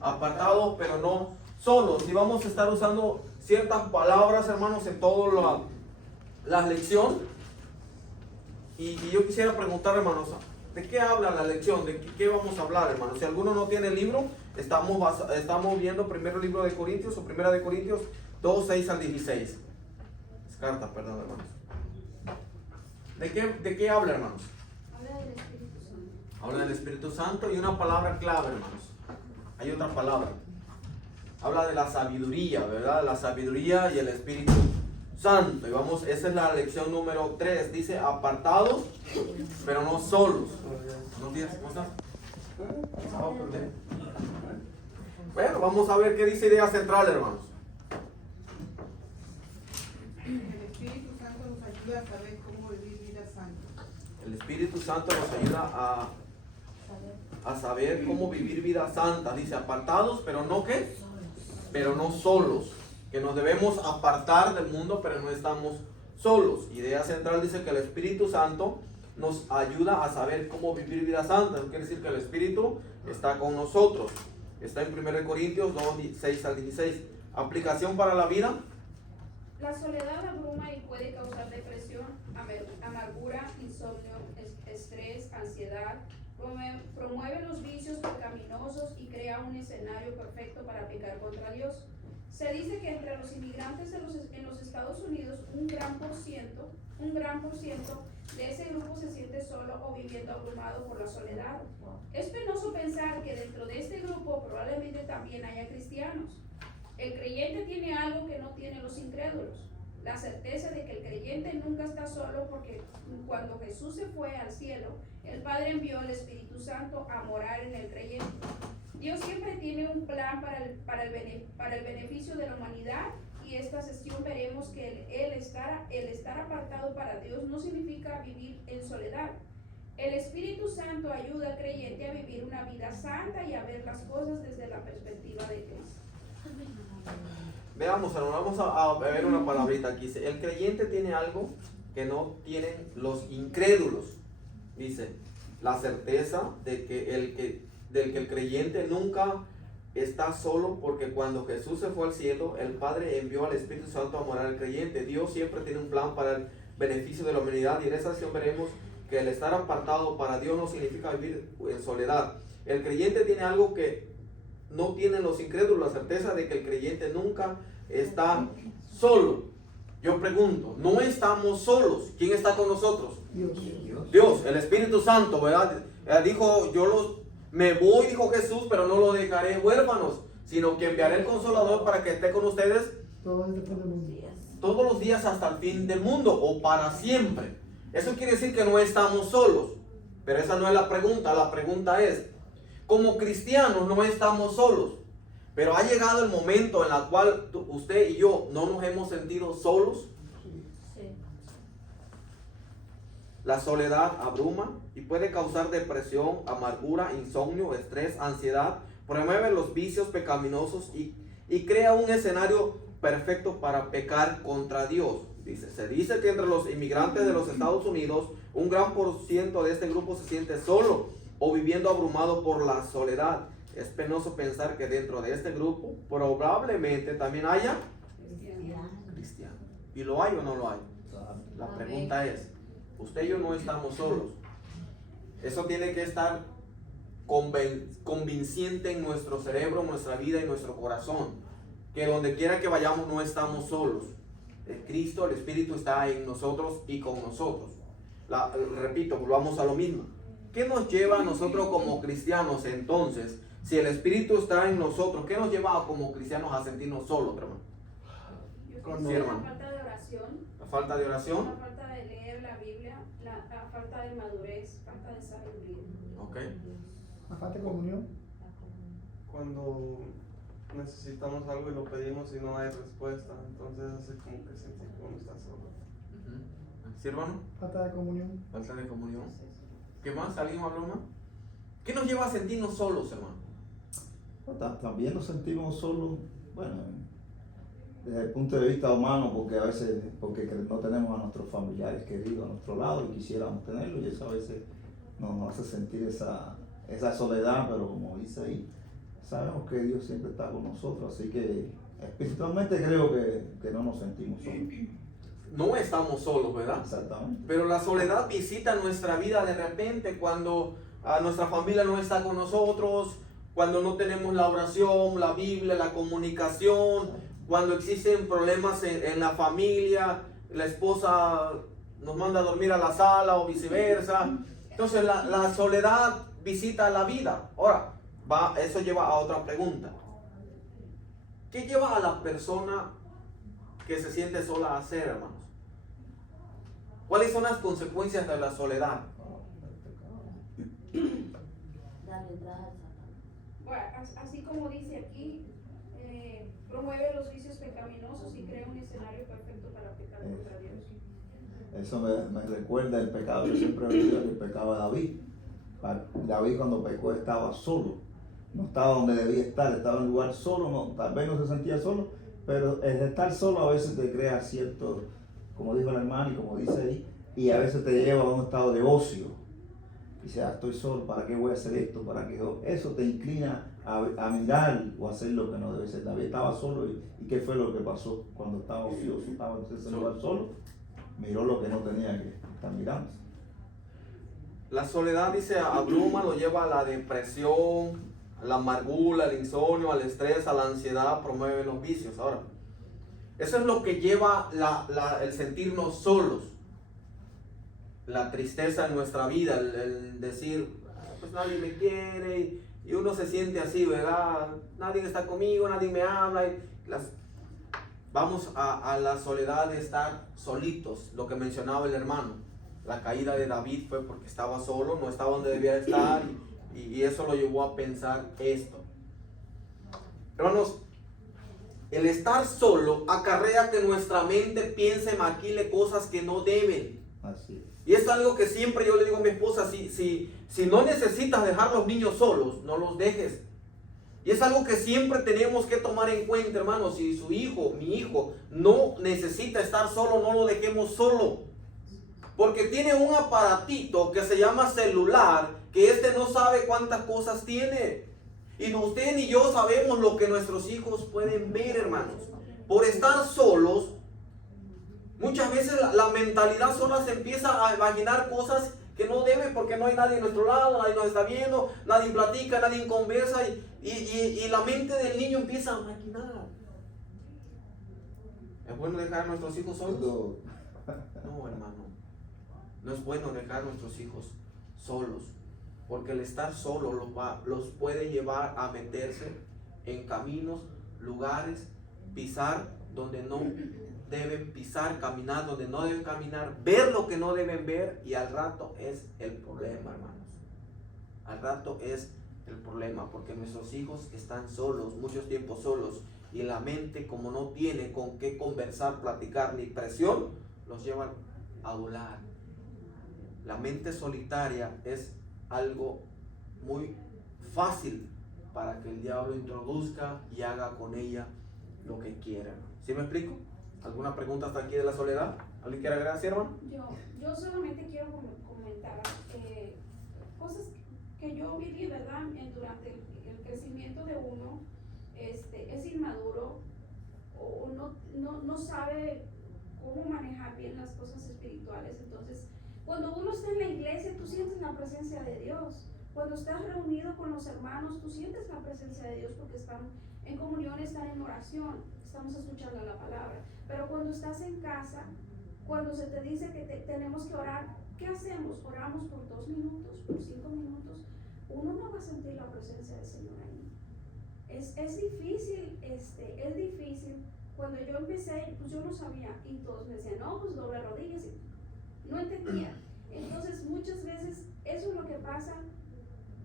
apartados, pero no solos. Y vamos a estar usando ciertas palabras, hermanos, en toda la lección. Y yo quisiera preguntar, hermanos, ¿de qué habla la lección? ¿De qué vamos a hablar, hermanos? Si alguno no tiene el libro, estamos viendo primero el libro de Corintios o primera de Corintios 2, 6 al 16. Es carta, perdón, hermanos. ¿De qué habla, hermanos? Habla del Espíritu Santo. Habla del Espíritu Santo y una palabra clave, hermanos. Hay otra palabra. Habla de la sabiduría, ¿verdad? La sabiduría y el Espíritu Santo. Y vamos, esa es la lección número 3. Dice, apartados, pero no solos. ¿Buenos días? ¿Cómo estás? Bueno, vamos a ver qué dice idea central, hermanos. El Espíritu Santo nos ayuda a saber cómo vivir vida santa. El Espíritu Santo nos ayuda a saber cómo vivir vida santa. Dice, apartados, pero no ¿qué? Pero no solos. Que nos debemos apartar del mundo, pero no estamos solos. Idea central dice que el Espíritu Santo nos ayuda a saber cómo vivir vida santa. Eso quiere decir que el Espíritu está con nosotros. Está en 1 Corintios 2, 6 al 16. Aplicación para la vida. La soledad abruma y puede causar depresión, amargura, insomnio, estrés, ansiedad. Promueve los vicios pecaminosos y crea un escenario perfecto para pecar contra Dios. Se dice que entre los inmigrantes en los Estados Unidos, un gran por ciento de ese grupo se siente solo o viviendo abrumado por la soledad. Es penoso pensar que dentro de este grupo probablemente también haya cristianos. El creyente tiene algo que no tienen los incrédulos: la certeza de que el creyente nunca está solo, porque cuando Jesús se fue al cielo, el Padre envió al Espíritu Santo a morar en el creyente. Dios siempre tiene un plan para el beneficio de la humanidad, y esta sesión veremos que el estar apartado para Dios no significa vivir en soledad. El Espíritu Santo ayuda al creyente a vivir una vida santa y a ver las cosas desde la perspectiva de Cristo. Veamos, hermano, vamos a ver una palabrita aquí. Dice, el creyente tiene algo que no tienen los incrédulos. Dice, la certeza de que el creyente nunca está solo, porque cuando Jesús se fue al cielo, el Padre envió al Espíritu Santo a morar al creyente. Dios siempre tiene un plan para el beneficio de la humanidad, y en esa sesión veremos que el estar apartado para Dios no significa vivir en soledad. El creyente tiene algo que no tienen los incrédulos, la certeza de que el creyente nunca está solo. Yo pregunto, ¿no estamos solos? ¿Quién está con nosotros? Dios, el Espíritu Santo, ¿verdad? Dijo, me voy, dijo Jesús, pero no los dejaré huérfanos, sino que enviaré el Consolador para que esté con ustedes todos los días hasta el fin del mundo, o para siempre. Eso quiere decir que no estamos solos, pero esa no es la pregunta. La pregunta es, como cristianos no estamos solos, pero ha llegado el momento en el cual usted y yo no nos hemos sentido solos. Sí. La soledad abruma y puede causar depresión, amargura, insomnio, estrés, ansiedad. Promueve los vicios pecaminosos y crea un escenario perfecto para pecar contra Dios. Se dice que entre los inmigrantes de los Estados Unidos, un gran por ciento de este grupo se siente solo o viviendo abrumado por la soledad. Es penoso pensar que dentro de este grupo probablemente también haya cristianos. ¿Y lo hay o no lo hay? La pregunta es, usted y yo no estamos solos. Eso tiene que estar convincente en nuestro cerebro, nuestra vida y nuestro corazón, que donde quiera que vayamos no estamos solos. El Cristo, el Espíritu está en nosotros y con nosotros. Repito, volvamos a lo mismo. ¿Qué nos lleva a nosotros como cristianos entonces? Si el Espíritu está en nosotros, ¿qué nos lleva como cristianos a sentirnos solos, hermano? Yo pienso Sí, que hermano. la falta de oración, La falta de oración. la falta de leer la Biblia, la falta de madurez, falta de sabiduría. Ok. La falta de comunión. Cuando necesitamos algo y lo pedimos y no hay respuesta, entonces hace como que sentir que uno está solo. ¿Sí, hermano? Falta de comunión. Falta de comunión. ¿Qué más? ¿Alguien habló más? ¿Qué nos lleva a sentirnos solos, hermano? También nos sentimos solos, bueno, desde el punto de vista humano, porque a veces no tenemos a nuestros familiares queridos a nuestro lado y quisiéramos tenerlos, y eso a veces nos hace sentir esa soledad, pero como dice ahí, sabemos que Dios siempre está con nosotros, así que espiritualmente creo que no nos sentimos solos. No estamos solos, ¿verdad? Exactamente. Pero la soledad visita nuestra vida de repente cuando nuestra familia no está con nosotros, cuando no tenemos la oración, la Biblia, la comunicación, cuando existen problemas en la familia, la esposa nos manda a dormir a la sala o viceversa. Entonces la soledad visita la vida. Ahora, eso lleva a otra pregunta. ¿Qué lleva a la persona que se siente sola a hacer, hermanos? ¿Cuáles son las consecuencias de la soledad? Darle entrada al Satanás. Bueno, así como dice aquí, promueve los vicios pecaminosos y crea un escenario perfecto para pecar contra Dios. Eso me recuerda el pecado. Yo siempre he oído el pecado de David. David cuando pecó estaba solo, no estaba donde debía estar, estaba en un lugar solo, no, tal vez no se sentía solo, pero el estar solo a veces te crea cierto, como dijo el hermano y como dice ahí, y a veces te lleva a un estado de ocio. Dice, estoy solo, ¿para qué voy a hacer esto? ¿Para qué? Eso te inclina a mirar o hacer lo que no debe ser. David estaba solo y ¿qué fue lo que pasó cuando estaba ocioso? Estaba en ese lugar solo, miró lo que no tenía que estar mirando. La soledad, dice, abruma, lo lleva a la depresión, a la amargura, al insomnio, al estrés, a la ansiedad, promueve los vicios. Ahora, eso es lo que lleva el sentirnos solos, la tristeza en nuestra vida, el decir, pues nadie me quiere, y uno se siente así, ¿verdad? Nadie está conmigo, nadie me habla. Vamos a la soledad de estar solitos, lo que mencionaba el hermano. La caída de David fue porque estaba solo, no estaba donde debía estar, y eso lo llevó a pensar esto. Hermanos, el estar solo acarrea que nuestra mente piense, maquile cosas que no deben. Así es. Y es algo que siempre yo le digo a mi esposa, si no necesitas dejar los niños solos, no los dejes. Y es algo que siempre tenemos que tomar en cuenta, hermanos. Si su hijo, mi hijo, no necesita estar solo, no lo dejemos solo. Porque tiene un aparatito que se llama celular, que no sabe cuántas cosas tiene. Y usted ni yo sabemos lo que nuestros hijos pueden ver, hermanos. Por estar solos, muchas veces la mentalidad sola se empieza a imaginar cosas que no debe, porque no hay nadie a nuestro lado, nadie nos está viendo, nadie platica, nadie conversa, y la mente del niño empieza a maquinar. ¿Es bueno dejar a nuestros hijos solos? No, hermano. No es bueno dejar a nuestros hijos solos, porque el estar solo los puede llevar a meterse en caminos, lugares, pisar donde no deben pisar, caminar donde no deben caminar, ver lo que no deben ver, y al rato es el problema, hermanos. Al rato es el problema, porque nuestros hijos están solos, muchos tiempos solos, y la mente, como no tiene con qué conversar, platicar ni presión, los llevan a volar. La mente solitaria es algo muy fácil para que el diablo introduzca y haga con ella lo que quiera. ¿Sí me explico? ¿Alguna pregunta hasta aquí de la soledad? ¿Alguien quiere agregar, hermano? Yo solamente quiero comentar cosas que yo viví, ¿verdad? Durante el crecimiento de uno, es inmaduro o no sabe cómo manejar bien las cosas espirituales. Entonces, cuando uno está en la iglesia, tú sientes la presencia de Dios. Cuando estás reunido con los hermanos, tú sientes la presencia de Dios, porque están en comunión, están en oración, estamos escuchando la palabra. Pero cuando estás en casa, cuando se te dice que tenemos que orar, ¿qué hacemos? Oramos por 2 minutos, por 5 minutos. Uno no va a sentir la presencia del Señor ahí. Es difícil, es difícil. Cuando yo empecé, pues yo no sabía, y todos me decían, no, pues doble rodillas, y no entendía. Entonces, muchas veces eso es lo que pasa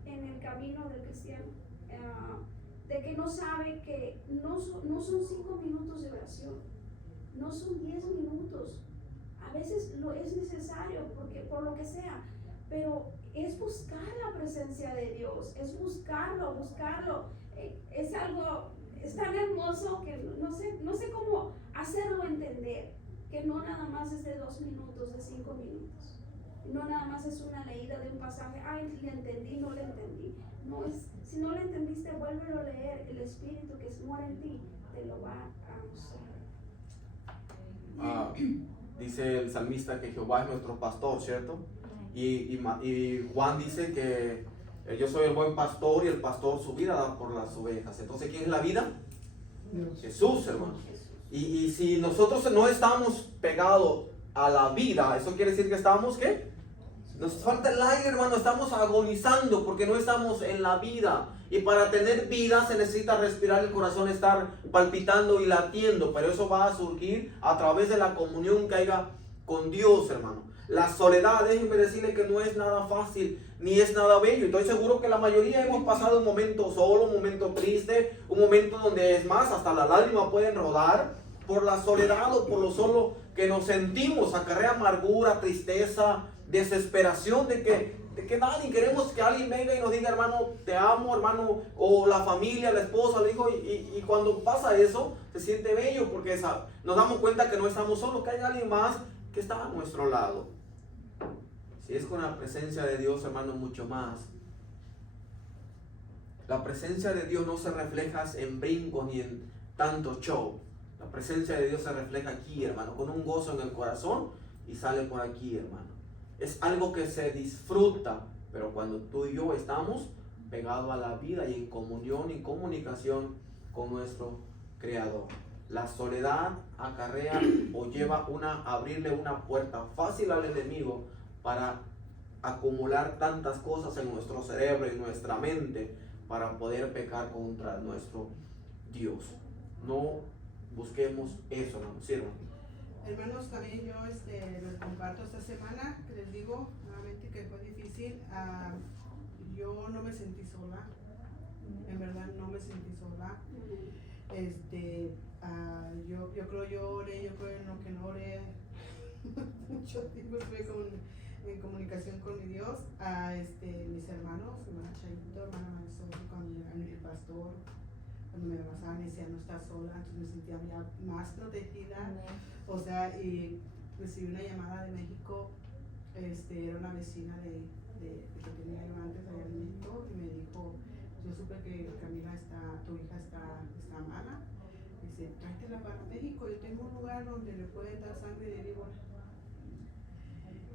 en el camino del cristiano, de que no sabe que no son 5 minutos de oración, no son 10 minutos. A veces lo es necesario, porque por lo que sea, pero es buscar la presencia de Dios, es buscarlo. Es algo, es tan hermoso que no sé cómo hacerlo entender, que no nada más es de 2 minutos, de 5 minutos. No nada más es una leída de un pasaje, ay, le entendí, no le entendí. No, es Si no lo entendiste, vuélvelo a leer. El Espíritu que mora en ti te lo va a mostrar. Dice el salmista que Jehová es nuestro pastor, ¿cierto? Y Juan dice que yo soy el buen pastor y el pastor su vida da por las ovejas. Entonces, ¿quién es la vida? Dios. Jesús, hermano. Y si nosotros no estamos pegados a la vida, eso quiere decir que estamos, ¿qué? Nos falta el aire, hermano, estamos agonizando porque no estamos en la vida. Y para tener vida se necesita respirar, el corazón estar palpitando y latiendo, pero eso va a surgir a través de la comunión que haya con Dios, hermano. La soledad, déjenme decirle que no es nada fácil, ni es nada bello. Estoy seguro que la mayoría hemos pasado un momento solo, un momento triste, un momento donde es más, hasta las lágrimas pueden rodar por la soledad o por lo solo que nos sentimos. Acarrea amargura, tristeza, desesperación de que nadie queremos que alguien venga y nos diga, hermano, te amo, hermano, o la familia, la esposa, el hijo, y cuando pasa eso, se siente bello porque nos damos cuenta que no estamos solos, que hay alguien más que está a nuestro lado. Si es con la presencia de Dios, hermano, mucho más. La presencia de Dios no se refleja en brincos ni en tanto show. La presencia de Dios se refleja aquí, hermano, con un gozo en el corazón y sale por aquí, hermano. Es algo que se disfruta, pero cuando tú y yo estamos pegados a la vida y en comunión y comunicación con nuestro Creador. La soledad acarrea o lleva a abrirle una puerta fácil al enemigo para acumular tantas cosas en nuestro cerebro y nuestra mente para poder pecar contra nuestro Dios. No busquemos eso, hermano. Sí, hermano. Hermanos, también yo les comparto esta semana, que les digo nuevamente que fue difícil. Yo no me sentí sola, en verdad no me sentí sola. Yo creo en lo que no oré mucho tiempo, estuve en comunicación con mi Dios. Mis hermanos, hermana Chayito, hermana Marisol, cuando llegaron el pastor, cuando me abrazaban y decían no estás sola, entonces me sentía ya más protegida. O sea, y recibí una llamada de México, era una vecina de que tenía yo antes allá en México, y me dijo, yo supe que Camila tu hija está mala, dice, tráetela para México, yo tengo un lugar donde le pueden dar sangre de víbora.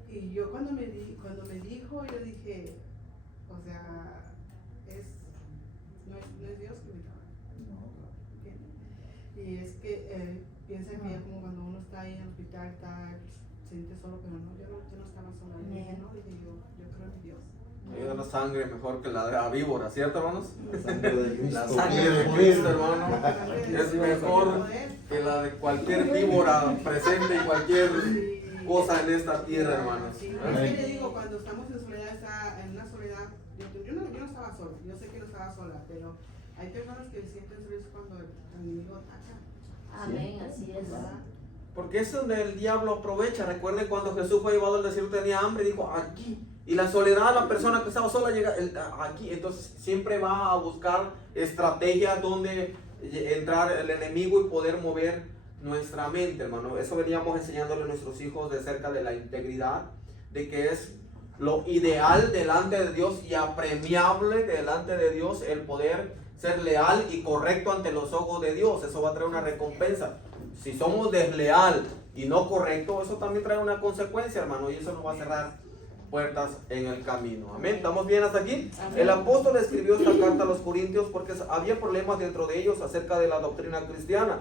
Y yo cuando me dijo, yo dije, o sea, no es Dios que me trabaja. Y es que piensa que ya como cuando uno está ahí en el hospital, se siente solo, pero no, yo no estaba sola. Y dije, no, yo creo en Dios. Hay una sangre mejor que la de la víbora, ¿cierto, hermanos? La sangre de Cristo. La sangre de Cristo, hermano, es mejor que la de cualquier víbora presente y cualquier cosa en esta tierra, hermanos. Sí, es que le digo, cuando estamos en soledad, en una soledad, yo no estaba sola, yo sé que no estaba sola, pero hay personas que sienten soledad cuando el enemigo ataca. Amén, así es. Porque es donde el diablo aprovecha. Recuerden cuando Jesús fue llevado al desierto, tenía hambre, dijo aquí. Y la soledad, la persona que estaba sola llega aquí. Entonces siempre va a buscar estrategias donde entrar el enemigo y poder mover nuestra mente, hermano. Eso veníamos enseñándole a nuestros hijos de cerca de la integridad, de que es lo ideal delante de Dios y apremiable delante de Dios el poder ser leal y correcto ante los ojos de Dios. Eso va a traer una recompensa. Si somos desleal y no correcto, eso también trae una consecuencia, hermano, y eso nos va a cerrar puertas en el camino. Amén. ¿Estamos bien hasta aquí? Amén. El apóstol escribió esta carta a los corintios porque había problemas dentro de ellos acerca de la doctrina cristiana.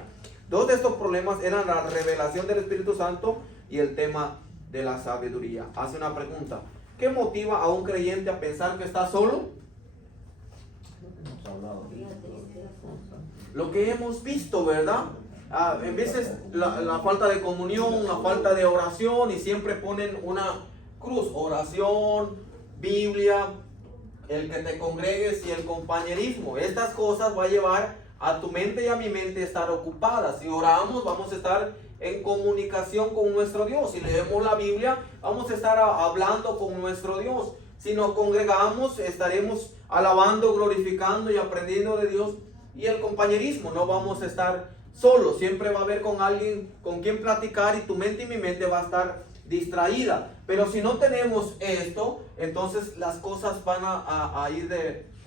Dos de estos problemas eran la revelación del Espíritu Santo y el tema de la sabiduría. Hace una pregunta: ¿qué motiva a un creyente a pensar que está solo? Hemos hablado de eso. Lo que hemos visto, ¿verdad? En veces la falta de comunión, la falta de oración, y siempre ponen una cruz: oración, Biblia, el que te congregues y el compañerismo. Estas cosas va a llevar a tu mente y a mi mente a estar ocupadas. Si oramos, vamos a estar en comunicación con nuestro Dios. Si leemos la Biblia, vamos a estar hablando con nuestro Dios. Si nos congregamos, estaremos alabando, glorificando y aprendiendo de Dios. Y el compañerismo, no vamos a estar solos, siempre va a haber con alguien con quien platicar, y tu mente y mi mente va a estar distraída. Pero si no tenemos esto, entonces las cosas van a ir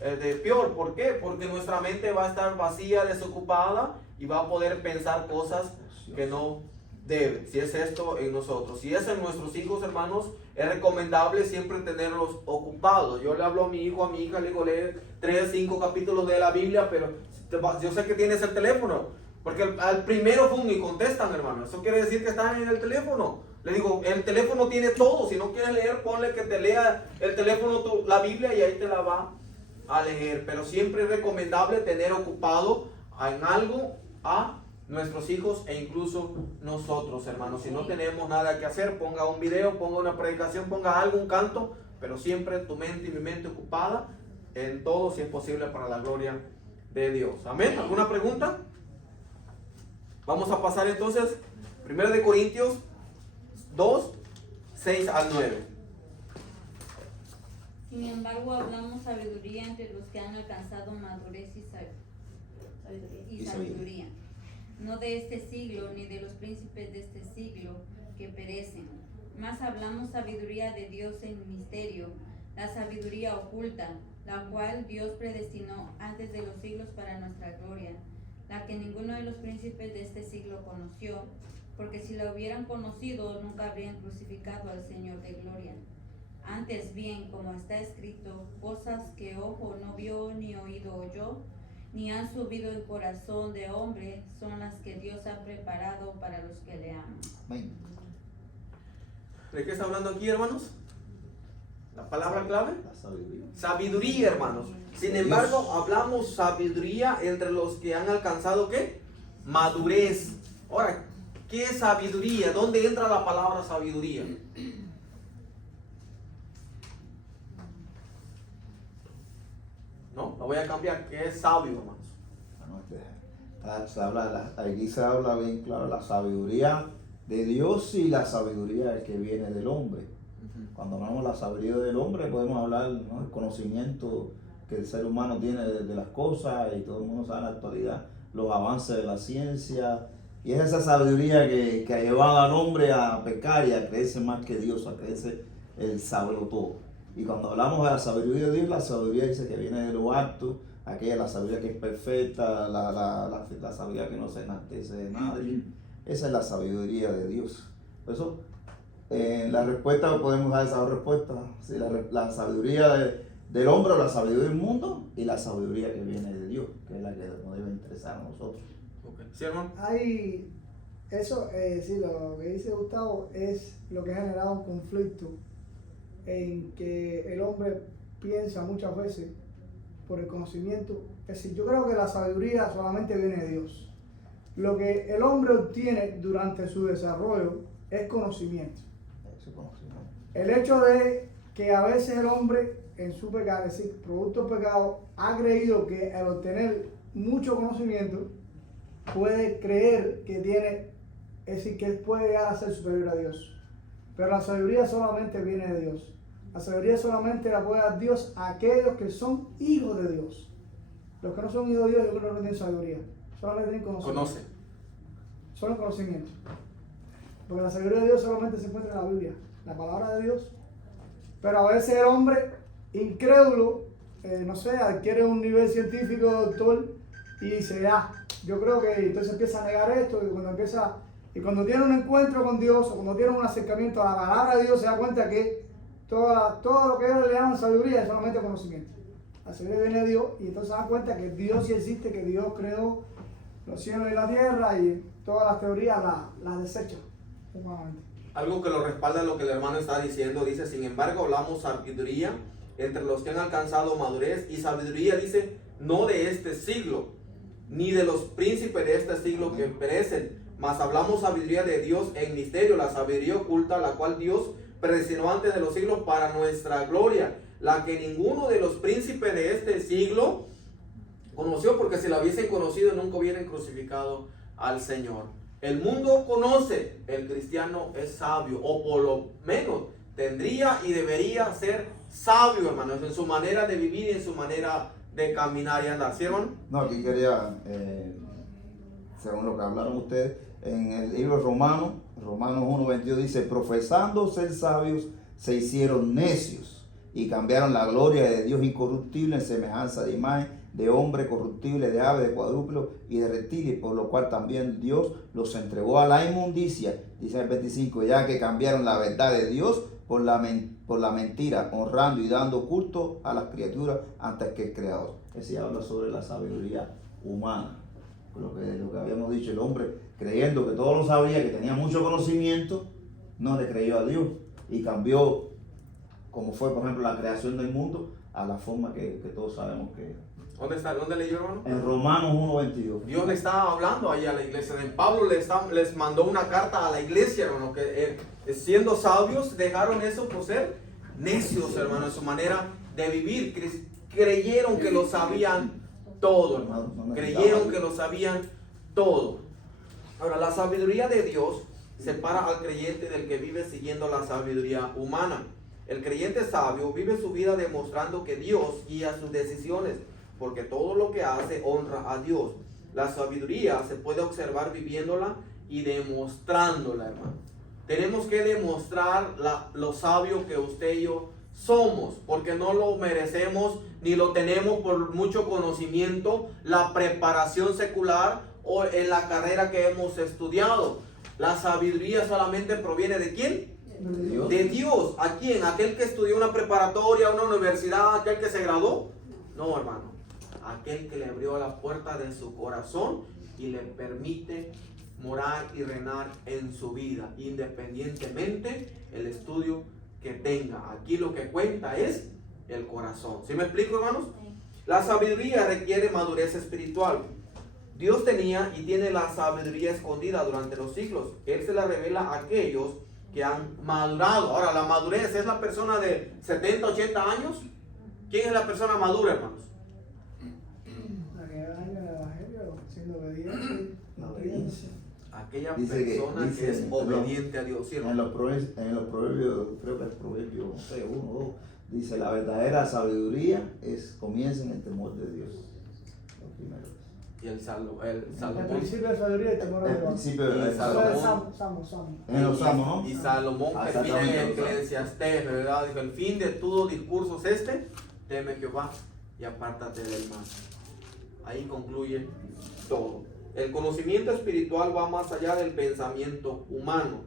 de peor. ¿Por qué? Porque nuestra mente va a estar vacía, desocupada y va a poder pensar cosas que no debe. Si es esto en nosotros, si es en nuestros hijos, hermanos, es recomendable siempre tenerlos ocupados. Yo le hablo a mi hijo, a mi hija, le digo, lee 3, 5 capítulos de la Biblia, pero yo sé que tienes el teléfono, porque al primero y contestan, hermano. Eso quiere decir que están en el teléfono. Le digo, el teléfono tiene todo. Si no quieres leer, ponle que te lea el teléfono la Biblia y ahí te la va a leer. Pero siempre es recomendable tener ocupado en algo a nuestros hijos e incluso nosotros, hermanos. Si no tenemos nada que hacer, ponga un video, ponga una predicación, ponga algo, un canto, pero siempre tu mente y mi mente ocupada en todo, si es posible, para la gloria de Dios. Amén. ¿Alguna pregunta? Vamos a pasar entonces 1 de Corintios 2, 6 al 9. Sin embargo, hablamos sabiduría entre los que han alcanzado madurez y sabiduría. No de este siglo, ni de los príncipes de este siglo que perecen. Mas hablamos sabiduría de Dios en misterio, la sabiduría oculta, la cual Dios predestinó antes de los siglos para nuestra gloria, la que ninguno de los príncipes de este siglo conoció, porque si la hubieran conocido, nunca habrían crucificado al Señor de gloria. Antes bien, como está escrito, cosas que ojo no vio, ni oído oyó, ni han subido el corazón de hombre, son las que Dios ha preparado para los que le aman. Amén. ¿De qué está hablando aquí, hermanos? ¿La palabra clave? La sabiduría. Sabiduría, hermanos. Sin embargo, hablamos sabiduría entre los que han alcanzado, ¿qué? Madurez. Ahora, ¿qué es sabiduría? ¿Dónde entra la palabra sabiduría? No, la voy a cambiar. ¿Qué es sabio, hermanos? Aquí se habla bien claro la sabiduría de Dios y la sabiduría que viene del hombre. Cuando hablamos de la sabiduría del hombre, podemos hablar, ¿no?, del conocimiento que el ser humano tiene de las cosas, y todo el mundo sabe en la actualidad los avances de la ciencia. Y es esa sabiduría que ha llevado al hombre a pecar y a creerse más que Dios, a creerse el saberlo todo. Y cuando hablamos de la sabiduría de Dios, la sabiduría dice que viene de lo alto, aquella la sabiduría que es perfecta, la sabiduría que no se enaltece de nadie. Esa es la sabiduría de Dios. Por eso, la respuesta, podemos dar esas dos respuestas. ¿Sí? La sabiduría del hombre o la sabiduría del mundo, y la sabiduría que viene de Dios, que es la que nos debe interesar a nosotros. Okay. ¿Sí, hermano? Hay eso, sí, lo que dice Gustavo es lo que ha generado un conflicto en que el hombre piensa muchas veces por el conocimiento. Es decir, yo creo que la sabiduría solamente viene de Dios. Lo que el hombre obtiene durante su desarrollo es conocimiento. Ese conocimiento. El hecho de que a veces el hombre en su pecado, es decir, producto del pecado, ha creído que al obtener mucho conocimiento puede creer que tiene, es decir, que puede llegar a ser superior a Dios. Pero la sabiduría solamente viene de Dios. La sabiduría solamente la puede dar Dios a aquellos que son hijos de Dios. Los que no son hijos de Dios, yo creo que no tienen sabiduría. Solamente tienen conocimiento. Conoce. Solo conocimiento. Porque la sabiduría de Dios solamente se encuentra en la Biblia, la palabra de Dios. Pero a veces el hombre incrédulo, no sé, adquiere un nivel científico, doctor, y dice, yo creo que entonces empieza a negar esto, y cuando tiene un encuentro con Dios, o cuando tiene un acercamiento a la palabra de Dios, se da cuenta que todo lo que ellos le llaman sabiduría es solamente conocimiento. La sabiduría viene de Dios, y entonces se da cuenta que Dios sí existe, que Dios creó los cielos y la tierra, y todas las teorías las desecha humanamente. Algo que lo respalda lo que el hermano está diciendo, dice, sin embargo, hablamos sabiduría entre los que han alcanzado madurez, y sabiduría, dice, no de este siglo, ni de los príncipes de este siglo que perecen, mas hablamos sabiduría de Dios en misterio, la sabiduría oculta, la cual Dios predestinó antes de los siglos para nuestra gloria, la que ninguno de los príncipes de este siglo conoció, porque si la hubiesen conocido nunca hubieran crucificado al Señor. El mundo conoce, el cristiano es sabio, o por lo menos tendría y debería ser sabio, hermanos, en su manera de vivir y en su manera de caminar y andar. ¿Sí, hermano? No, aquí quería, según lo que hablaron ustedes, en el libro de Romanos 1:22 dice, profesando ser sabios, se hicieron necios y cambiaron la gloria de Dios incorruptible en semejanza de imagen de hombre corruptible, de ave, de cuadrúpedo y de reptiles, por lo cual también Dios los entregó a la inmundicia, dice el 25, ya que cambiaron la verdad de Dios por la mentira, honrando y dando culto a las criaturas antes que el Creador. Ese habla sobre la sabiduría humana. Lo que habíamos dicho, el hombre creyendo que todo lo sabía, que tenía mucho conocimiento, no le creyó a Dios y cambió, como fue por ejemplo la creación del mundo, a la forma que todos sabemos que es. ¿Dónde leyó, hermano? En Romanos 1:22. Dios le estaba hablando ahí a la iglesia. Pablo les mandó una carta a la iglesia, hermano, que siendo sabios dejaron eso por ser necios, hermano, en su manera de vivir. Creyeron que lo sabían todo, hermano. Creyeron que lo sabían todo. Ahora, la sabiduría de Dios separa al creyente del que vive siguiendo la sabiduría humana. El creyente sabio vive su vida demostrando que Dios guía sus decisiones, porque todo lo que hace honra a Dios. La sabiduría se puede observar viviéndola y demostrándola, hermano. Tenemos que demostrar lo sabio que usted y yo somos, porque no lo merecemos ni lo tenemos por mucho conocimiento, la preparación secular o en la carrera que hemos estudiado. La sabiduría solamente proviene ¿de quién? De Dios. De Dios. ¿A quién? ¿Aquel que estudió una preparatoria, una universidad, aquel que se graduó? No, hermano. Aquel que le abrió la puerta de su corazón y le permite morar y reinar en su vida, independientemente el estudio que tenga. Aquí lo que cuenta es el corazón. ¿Sí me explico, hermanos? La sabiduría requiere madurez espiritual. Dios tenía y tiene la sabiduría escondida durante los siglos. Él se la revela a aquellos que han madurado. Ahora, la madurez es la persona de 70, 80 años. ¿Quién es la persona madura, hermanos? Siendo obediente, obediencia. Aquella Dice persona que es obediente a Dios. ¿Sí, En hermano? los proverbios, creo que es proverbio, no sé, 1 o 2, dice: la verdadera sabiduría comienza en el temor de Dios. Lo primero. Y el El Salomón. principio de sabiduría y temor a El Dios. principio Y de Salomón. la Eso es Salmo. En los Salmos, ¿no? Y Salomón que escribe en Exactamente. Eclesiastés, ¿verdad? Dijo: el fin de todo discurso es este: teme Jehová y apártate del mal. Ahí concluye todo. El conocimiento espiritual va más allá del pensamiento humano.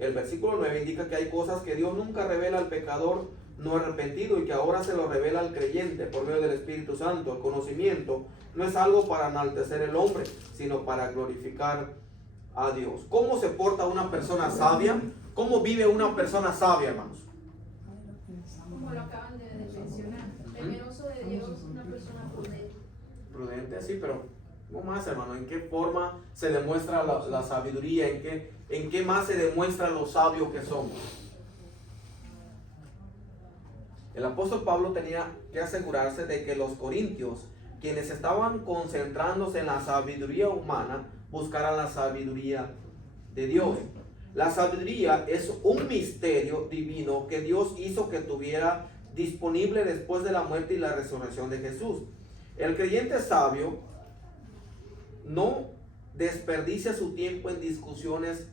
El versículo 9 indica que hay cosas que Dios nunca revela al pecador no arrepentido y que ahora se lo revela al creyente por medio del Espíritu Santo. El conocimiento no es algo para enaltecer el hombre, sino para glorificar a Dios. ¿Cómo se porta una persona sabia? ¿Cómo vive una persona sabia, hermanos? Como lo acaban de mencionar, temeroso de Dios, una persona prudente. Prudente, sí, pero ¿cómo más, hermano? ¿En qué forma se demuestra la sabiduría? ¿En qué más se demuestra lo sabio que somos? El apóstol Pablo tenía que asegurarse de que los corintios, quienes estaban concentrándose en la sabiduría humana, buscaran la sabiduría de Dios. La sabiduría es un misterio divino que Dios hizo que tuviera disponible después de la muerte y la resurrección de Jesús. El creyente sabio no desperdicia su tiempo en discusiones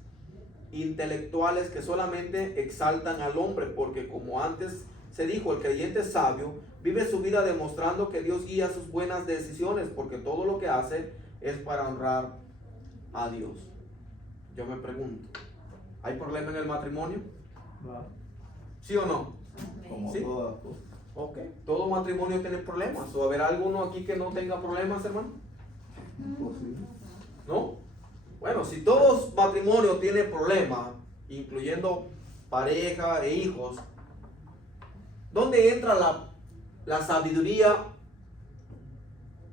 intelectuales que solamente exaltan al hombre, porque como antes se dijo, el creyente sabio vive su vida demostrando que Dios guía sus buenas decisiones, porque todo lo que hace es para honrar a Dios. Yo me pregunto, ¿hay problema en el matrimonio? ¿Sí o no? Como Sí. todas las cosas. Ok, todo matrimonio tiene problemas. ¿O habrá alguno aquí que no tenga problemas, hermano? Imposible. ¿No? Bueno, si todos matrimonios tienen problemas, incluyendo pareja e hijos, ¿dónde entra la sabiduría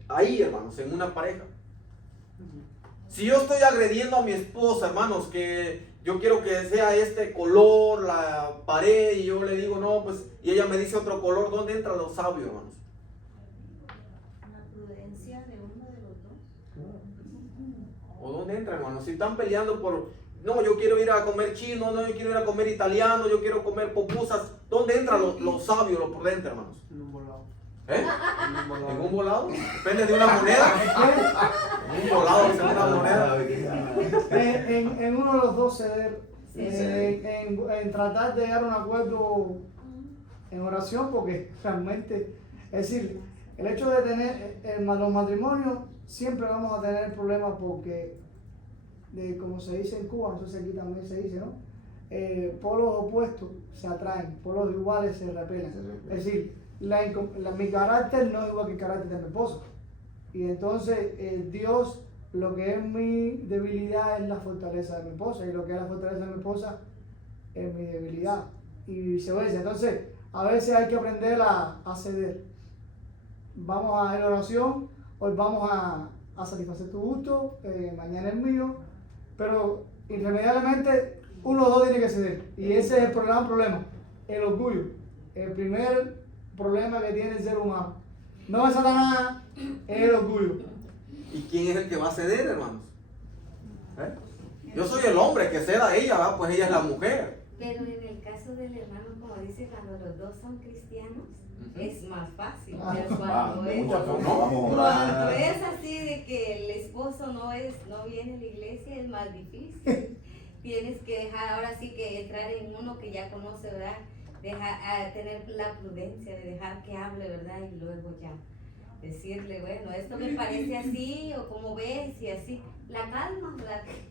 ahí, hermanos, en una pareja? Si yo estoy agrediendo a mi esposa, hermanos, que yo quiero que sea este color, la pared, y yo le digo no, pues, y ella me dice otro color, ¿dónde entra lo sabio, hermanos? La prudencia de uno de los dos. ¿O dónde entra, hermanos? Si están peleando por, no, yo quiero ir a comer chino, no, yo quiero ir a comer italiano, yo quiero comer pupusas, ¿dónde entra lo sabio, lo prudente, hermanos? En un volado. ¿Eh? En un volado. ¿En un volado? Depende de una moneda. En un volado, es una moneda. En uno de los dos ceder, Sí. en tratar de llegar a un acuerdo en oración, porque realmente, es decir, el hecho de tener los matrimonios, siempre vamos a tener problemas porque, como se dice en Cuba, no sé si aquí también se dice, ¿no? Polos opuestos se atraen, polos iguales se repelen. Es decir, mi carácter no es igual que el carácter de mi esposa. Y entonces Dios, lo que es mi debilidad es la fortaleza de mi esposa, y lo que es la fortaleza de mi esposa es mi debilidad. Y viceversa. Entonces, a veces hay que aprender a ceder. Vamos a ir a oración, hoy vamos a satisfacer tu gusto, mañana el mío, pero irremediablemente uno o dos tiene que ceder. Y ese es el gran problema, el orgullo. El primer problema que tiene el ser humano. No es Satanás, es el orgullo. ¿Y quién es el que va a ceder, hermanos? Yo soy el hombre que ceda a ella, ¿verdad? Pues ella es la mujer. Pero en el caso del hermano, como dice, cuando los dos son cristianos, es más fácil. Pero cuando es así de que el esposo no viene a la iglesia, es más difícil. Tienes que dejar, ahora sí que entrar en uno que ya conoce, ¿verdad? Tener la prudencia de dejar que hable, ¿verdad? Y luego ya decirle, bueno, esto me parece así, o como ves, y así. La calma,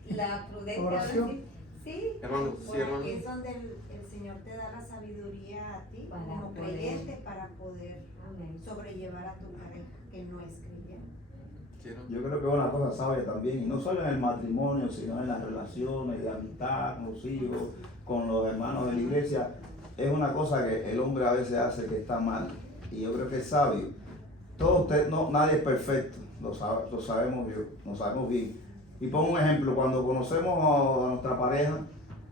la prudencia, ahora sí. Sí, Hermano, sí, hermano. Aquí es donde el Señor te da la sabiduría a ti Para como poder. creyente para poder amén. sobrellevar a tu pareja que no es creyente. Yo creo que es una cosa sabia también, y no solo en el matrimonio, sino en las relaciones de amistad, con los hijos, con los hermanos de la iglesia. Es una cosa que el hombre a veces hace que está mal, y yo creo que es sabio. Nadie es perfecto, lo sabemos bien. Y pongo un ejemplo, cuando conocemos a nuestra pareja,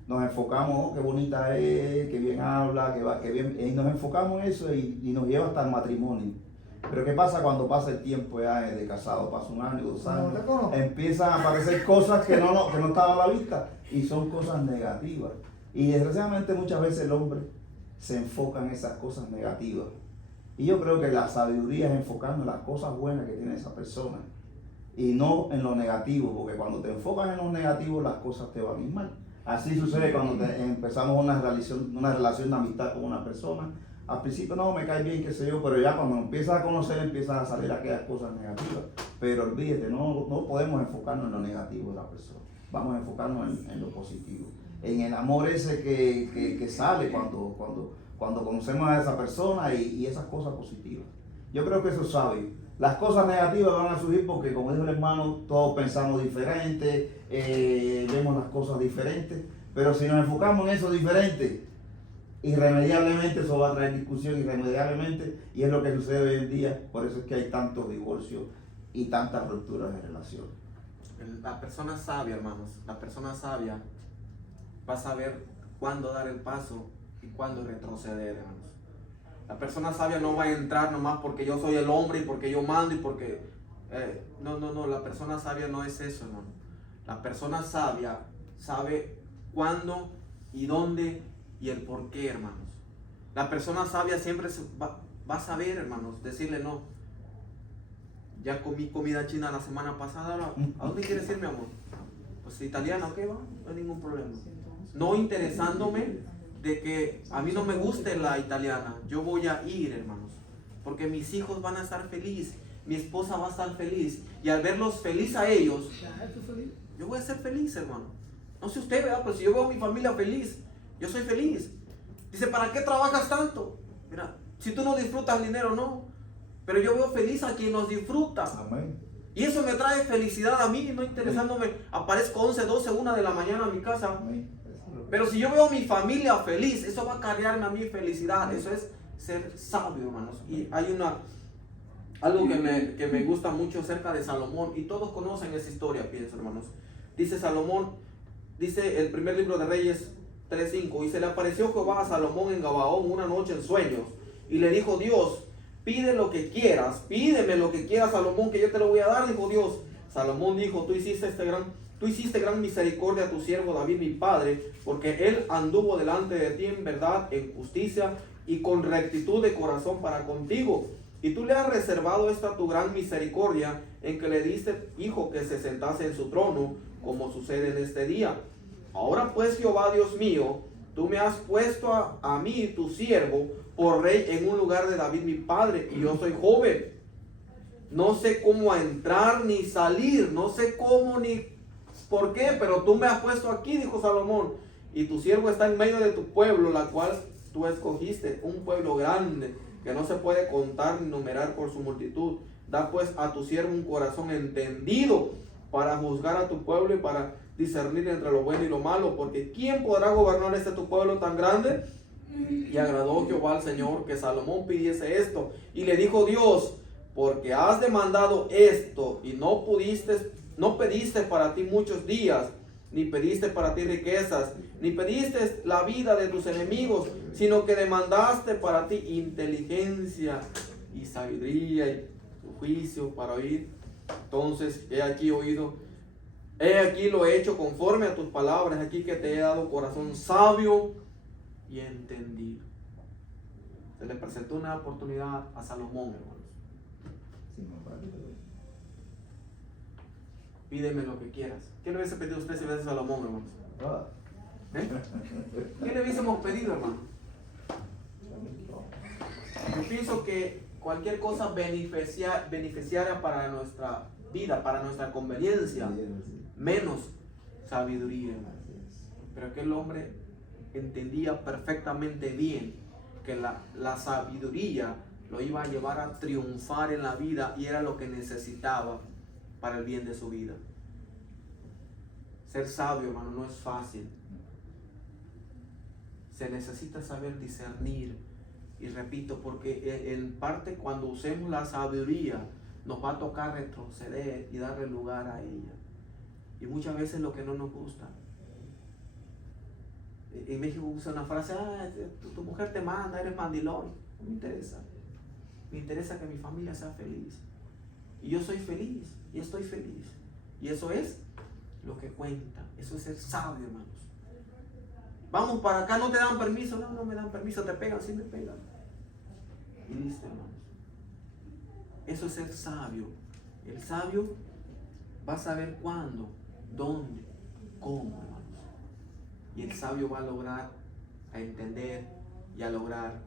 nos enfocamos, qué bonita es, qué bien habla, qué bien, y nos enfocamos en eso y nos lleva hasta el matrimonio. Pero ¿qué pasa cuando pasa el tiempo ya de casado? Pasa 1 año, 2 años, empiezan a aparecer cosas que no estaban a la vista, y son cosas negativas. Y desgraciadamente muchas veces el hombre se enfoca en esas cosas negativas. Y yo creo que la sabiduría es enfocarnos en las cosas buenas que tiene esa persona y no en lo negativo, porque cuando te enfocas en lo negativo las cosas te van a ir mal. Así sucede cuando empezamos una relación de amistad con una persona. Al principio no me cae bien, qué sé yo, pero ya cuando empiezas a conocer empiezan a salir aquellas cosas negativas. Pero olvídate, no podemos enfocarnos en lo negativo de la persona, vamos a enfocarnos en lo positivo, en el amor ese que sale cuando conocemos a esa persona y esas cosas positivas. Yo creo que eso es sabio. Las cosas negativas van a surgir porque, como dijo el hermano, todos pensamos diferente, vemos las cosas diferentes, pero si nos enfocamos en eso diferente, irremediablemente eso va a traer discusión, irremediablemente, y es lo que sucede hoy en día. Por eso es que hay tantos divorcios y tantas rupturas de relación. La persona sabia, hermanos, la persona sabia va a saber cuándo dar el paso y cuándo retroceder, hermanos. La persona sabia no va a entrar nomás porque yo soy el hombre y porque yo mando y porque... no, la persona sabia no es eso, hermano. La persona sabia sabe cuándo y dónde y el por qué, hermanos. La persona sabia siempre va a saber, hermanos, decirle no. Ya comí comida china la semana pasada, ¿a dónde quieres ir, mi amor? Pues italiana, ¿ok? Va, no hay ningún problema. No interesándome de que a mí no me guste la italiana, yo voy a ir, hermanos, porque mis hijos van a estar felices, mi esposa va a estar feliz, y al verlos feliz a ellos, yo voy a ser feliz, hermano. No sé usted, ¿verdad? Pero si yo veo a mi familia feliz, yo soy feliz. Dice, ¿para qué trabajas tanto? Mira, si tú no disfrutas el dinero, no, pero yo veo feliz a quien nos disfruta. Amén. Y eso me trae felicidad a mí, no interesándome, aparezco 11, 12, 1 de la mañana a mi casa. Amén. Pero si yo veo a mi familia feliz, eso va a cargarme a mí felicidad. Eso es ser sabio, hermanos. Y hay algo que me gusta mucho acerca de Salomón, y todos conocen esa historia, pienso, hermanos. Dice Salomón, dice el primer libro de Reyes 3:5, y se le apareció Jehová a Salomón en Gabaón una noche en sueños, y le dijo Dios, pide lo que quieras, pídeme lo que quieras, Salomón, que yo te lo voy a dar, dijo Dios. Salomón dijo, tú hiciste gran misericordia a tu siervo David mi padre, porque él anduvo delante de ti en verdad, en justicia y con rectitud de corazón para contigo. Y tú le has reservado esta tu gran misericordia, en que le diste hijo que se sentase en su trono, como sucede en este día. Ahora pues, Jehová Dios mío, tú me has puesto a mí, tu siervo, por rey en un lugar de David mi padre, y yo soy joven. No sé cómo entrar ni salir, no sé cómo ni por qué, pero tú me has puesto aquí, dijo Salomón, y tu siervo está en medio de tu pueblo, la cual tú escogiste, un pueblo grande, que no se puede contar ni numerar por su multitud. Da pues a tu siervo un corazón entendido para juzgar a tu pueblo y para discernir entre lo bueno y lo malo, porque ¿quién podrá gobernar tu pueblo tan grande? Y agradó Jehová al Señor que Salomón pidiese esto, y le dijo Dios: porque has demandado esto y no pediste para ti muchos días, ni pediste para ti riquezas, ni pediste la vida de tus enemigos, sino que demandaste para ti inteligencia y sabiduría y juicio para oír. Entonces he aquí lo he hecho conforme a tus palabras, aquí que te he dado corazón sabio y entendido. Se le presentó una oportunidad a Salomón, hermanos. Pídeme lo que quieras. ¿Qué le hubiese pedido usted si hubiese Salomón, hermanos? ¿Qué le hubiésemos pedido, hermano? Yo pienso que cualquier cosa beneficiaria para nuestra vida, para nuestra conveniencia, menos sabiduría. Pero aquel hombre entendía perfectamente bien que la sabiduría lo iba a llevar a triunfar en la vida, y era lo que necesitaba para el bien de su vida. Ser sabio, hermano, no es fácil. Se necesita saber discernir, y repito, porque en parte cuando usemos la sabiduría nos va a tocar retroceder y darle lugar a ella, y muchas veces lo que no nos gusta. En México usa una frase: tu mujer te manda, eres mandilón. No me interesa. Me interesa que mi familia sea feliz, y yo soy feliz y estoy feliz, y eso es lo que cuenta. Eso es ser sabio, hermanos. Vamos para acá, no te dan permiso. No me dan permiso. Te pegan, sí me pegan, y listo, hermanos. Eso es ser sabio. El sabio va a saber cuándo, dónde, cómo, hermanos. Y el sabio va a lograr a entender y a lograr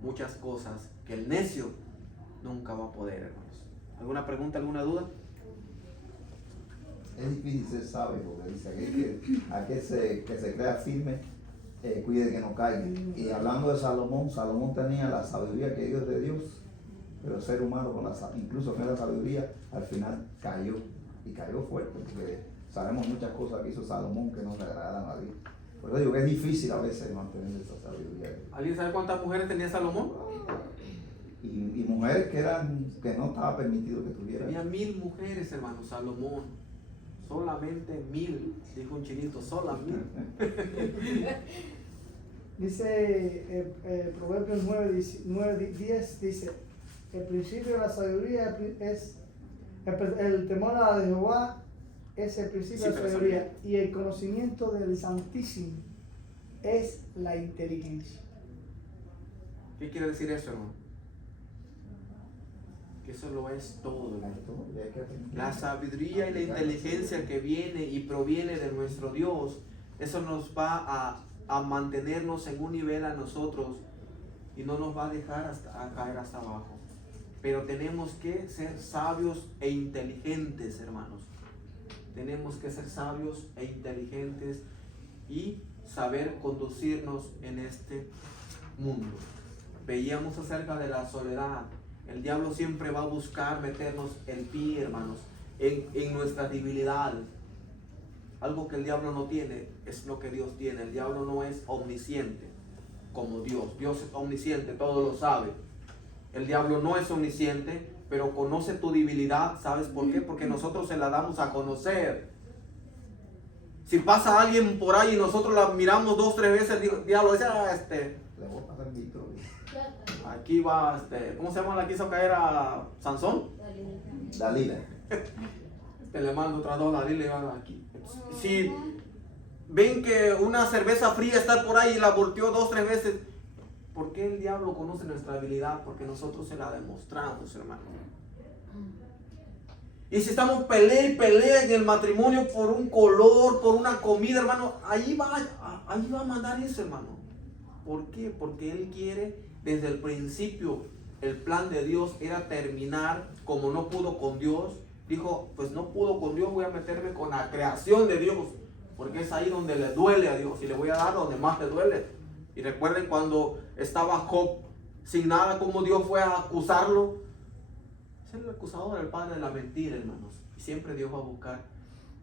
muchas cosas que el necio nunca va a poder, hermanos. ¿Alguna pregunta, alguna duda? Es difícil ser sabio, porque dice aquel que se crea firme, cuide que no caiga. Y hablando de Salomón, Salomón tenía la sabiduría que Dios de Dios, pero el ser humano incluso con la sabiduría al final cayó, y cayó fuerte, porque sabemos muchas cosas que hizo Salomón que no le agradaron a Dios. Por eso digo que es difícil a veces mantener esa sabiduría. ¿Alguien sabe cuántas mujeres tenía Salomón? Y mujeres que no estaba permitido que tuvieran. Tenía 1000 mujeres, hermano, Salomón. Solamente 1000, dijo un chinito, solamente 1000. Dice Proverbios 9:10, dice: el principio de la sabiduría es el temor a Jehová, es el principio de la sabiduría, y el conocimiento del Santísimo es la inteligencia. ¿Qué quiere decir eso, hermano? Que eso lo es todo, hermano. La sabiduría y la inteligencia que viene y proviene de nuestro Dios, eso nos va a mantenernos en un nivel a nosotros, y no nos va a dejar a caer hasta abajo. Pero tenemos que ser sabios e inteligentes, hermanos. Tenemos que ser sabios e inteligentes y saber conducirnos en este mundo. Veíamos acerca de la soledad. El diablo siempre va a buscar meternos el pie, hermanos, en nuestra debilidad. Algo que el diablo no tiene es lo que Dios tiene. El diablo no es omnisciente como Dios. Dios es omnisciente, todo lo sabe. El diablo no es omnisciente, pero conoce tu debilidad. ¿Sabes por qué? Porque nosotros se la damos a conocer. Si pasa alguien por ahí y nosotros la miramos 2 o 3 veces, el diablo dice: Le voy a pasar el vitro. aquí va, ¿cómo se llama la que hizo caer a Sansón? Dalila. Le mando otras 2 Dalila y van aquí. Si ven que una cerveza fría está por ahí y la volteó 2 o 3 veces, ¿por qué el diablo conoce nuestra habilidad? Porque nosotros se la demostramos, hermano. Y si estamos pelea y pelea en el matrimonio por un color, por una comida, hermano, ahí va a mandar eso, hermano. ¿Por qué? Porque Él quiere desde el principio el plan de Dios era terminar, como no pudo con Dios, dijo, pues no pudo con Dios, voy a meterme con la creación de Dios, porque es ahí donde le duele a Dios y le voy a dar donde más le duele. Y recuerden cuando estaba Job sin nada, como Dios fue a acusarlo. Es el acusador, el padre de la mentira, hermanos. Y siempre Dios va a buscar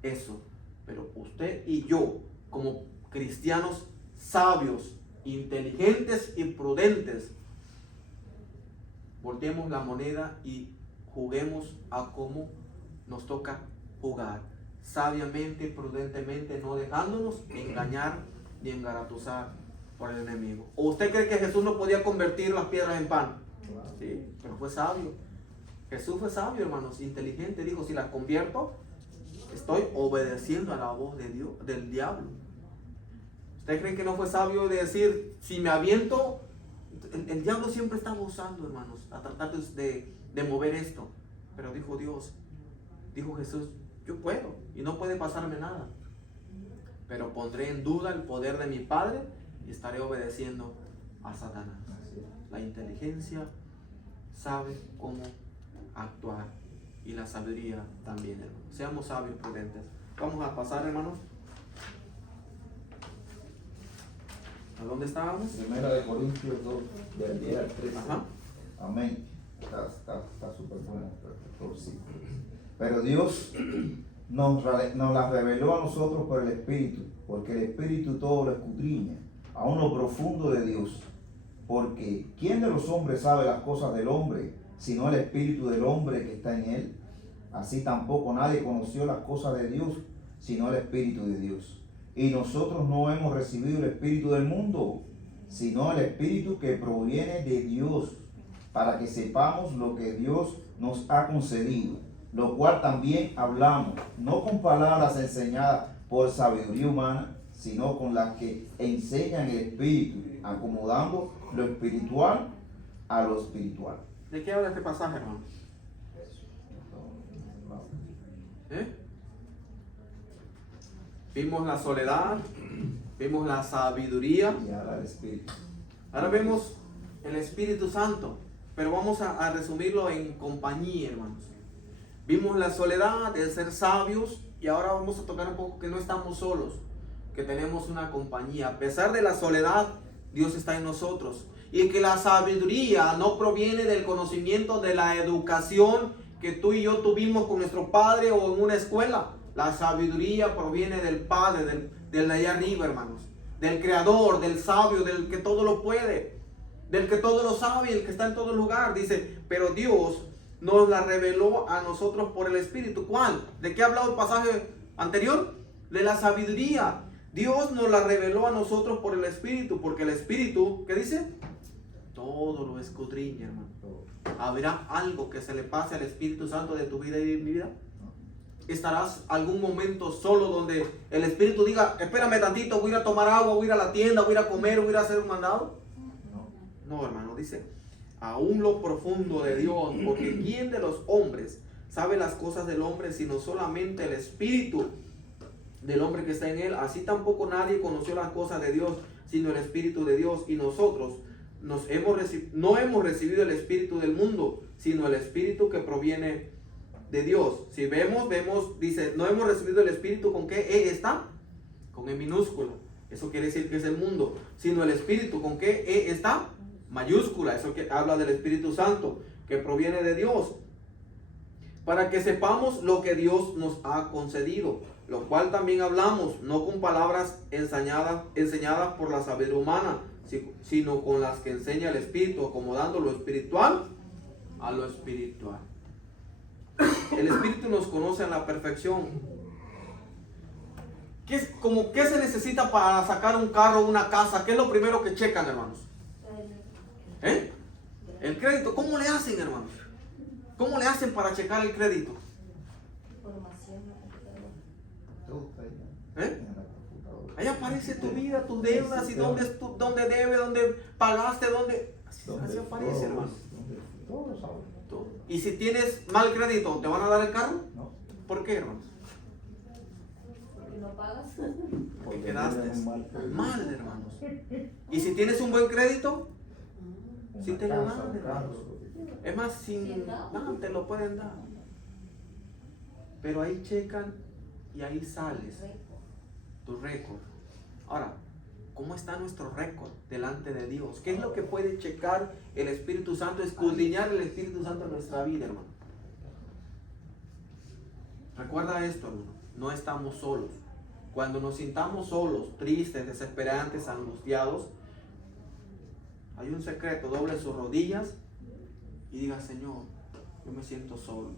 eso. Pero usted y yo, como cristianos sabios, inteligentes y prudentes, volteemos la moneda y juguemos a cómo nos toca jugar. Sabiamente y prudentemente, no dejándonos engañar ni engaratuzar por el enemigo. ¿O usted cree que Jesús no podía convertir las piedras en pan? Sí, pero fue sabio. Jesús fue sabio, hermanos, inteligente. Dijo, si las convierto, estoy obedeciendo a la voz de Dios, del diablo. ¿Usted cree que no fue sabio de decir, si me aviento? El diablo siempre está gozando, hermanos, a tratar de mover esto. Pero dijo Dios, dijo Jesús, yo puedo y no puede pasarme nada. Pero pondré en duda el poder de mi Padre y estaré obedeciendo a Satanás. La inteligencia sabe cómo actuar y la sabiduría también, hermanos. Seamos sabios, prudentes. Vamos a pasar, hermanos. ¿A dónde estábamos? Primera de Corintios 2, del 10 al 13. Ajá. Amén. Está súper bueno este versículo. Pero Dios nos la reveló a nosotros por el Espíritu, porque el Espíritu todo lo escudriña, aún lo profundo de Dios. Porque ¿quién de los hombres sabe las cosas del hombre, sino el Espíritu del hombre que está en él? Así tampoco nadie conoció las cosas de Dios, sino el Espíritu de Dios. Y nosotros no hemos recibido el Espíritu del mundo, sino el Espíritu que proviene de Dios, para que sepamos lo que Dios nos ha concedido, lo cual también hablamos, no con palabras enseñadas por sabiduría humana, sino con las que enseñan el Espíritu, acomodando lo espiritual a lo espiritual. ¿De qué habla este pasaje, hermano? Vimos la soledad, vimos la sabiduría. Y ahora el Espíritu. Ahora vemos el Espíritu Santo, pero vamos a resumirlo en compañía, hermanos. Vimos la soledad, el ser sabios, y ahora vamos a tocar un poco que no estamos solos, que tenemos una compañía. A pesar de la soledad, Dios está en nosotros. Y que la sabiduría no proviene del conocimiento de la educación que tú y yo tuvimos con nuestro padre o en una escuela. La sabiduría proviene del Padre, del de allá arriba, hermanos. Del Creador, del sabio, del que todo lo puede, del que todo lo sabe, el que está en todo lugar. Dice, pero Dios nos la reveló a nosotros por el Espíritu. ¿Cuál? ¿De qué ha hablado el pasaje anterior? De la sabiduría. Dios nos la reveló a nosotros por el Espíritu, porque el Espíritu, ¿qué dice? Todo lo escudriña, hermano. ¿Habrá algo que se le pase al Espíritu Santo de tu vida y de mi vida? ¿Estarás algún momento solo donde el Espíritu diga, espérame tantito, voy a ir a tomar agua, voy a ir a la tienda, voy a ir a comer, voy a ir a hacer un mandado? No, hermano, dice, aún lo profundo de Dios, porque ¿quién de los hombres sabe las cosas del hombre sino solamente el Espíritu del hombre que está en él? Así tampoco nadie conoció las cosas de Dios sino el Espíritu de Dios. Y nosotros no hemos recibido el Espíritu del mundo, sino el Espíritu que proviene de Dios. Si vemos, dice, no hemos recibido el Espíritu, ¿con qué E está? Con E minúscula. Eso quiere decir que es el mundo. Sino el Espíritu, ¿con qué E está? Mayúscula. Eso que habla del Espíritu Santo, que proviene de Dios. Para que sepamos lo que Dios nos ha concedido, lo cual también hablamos, no con palabras enseñadas por la sabiduría humana, sino con las que enseña el Espíritu, acomodando lo espiritual a lo espiritual. El Espíritu nos conoce a la perfección. ¿Qué se necesita para sacar un carro o una casa? ¿Qué es lo primero que checan, hermanos? El crédito. ¿Cómo le hacen, hermanos? ¿Cómo le hacen para checar el crédito? Ahí aparece tu vida, tus deudas y dónde debe, dónde pagaste, así aparece, hermano. Todo lo sabe. Y si tienes mal crédito, ¿te van a dar el carro? No. ¿Por qué, hermanos? Porque no pagas. Porque quedaste mal, hermanos. Y si tienes un buen crédito, Si una te lo casa, dan, un hermanos. carro, lo que quieras. Es más, sin no, te lo pueden dar. Pero ahí checan y ahí sales tu récord. Ahora, ¿cómo está nuestro récord delante de Dios? ¿Qué es lo que puede checar el Espíritu Santo, escudriñar el Espíritu Santo en nuestra vida, hermano? Recuerda esto, hermano, no estamos solos. Cuando nos sintamos solos, tristes, desesperantes, angustiados, hay un secreto: doble sus rodillas y diga: Señor, yo me siento solo,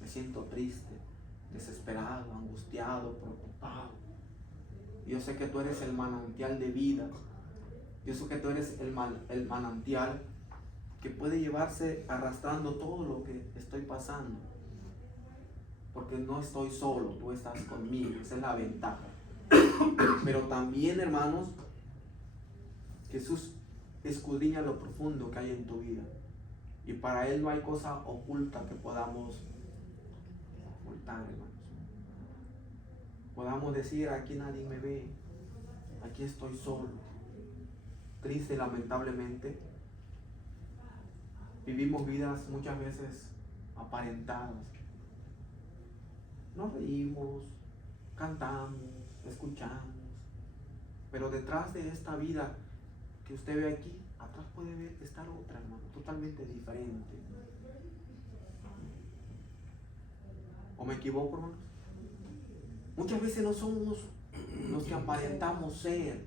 me siento triste, desesperado, angustiado, preocupado. Yo sé que tú eres el manantial de vida. Yo sé que tú eres el manantial que puede llevarse arrastrando todo lo que estoy pasando. Porque no estoy solo, tú estás conmigo, esa es la ventaja. Pero también, hermanos, Jesús escudriña lo profundo que hay en tu vida. Y para Él no hay cosa oculta que podamos ocultar, hermanos. Podamos decir: aquí nadie me ve, aquí estoy solo. Triste, lamentablemente, vivimos vidas muchas veces aparentadas. Nos reímos, cantamos, escuchamos, pero detrás de esta vida que usted ve aquí, atrás puede estar otra, hermano, totalmente diferente. ¿O me equivoco, hermanos? Muchas veces no somos los que aparentamos ser.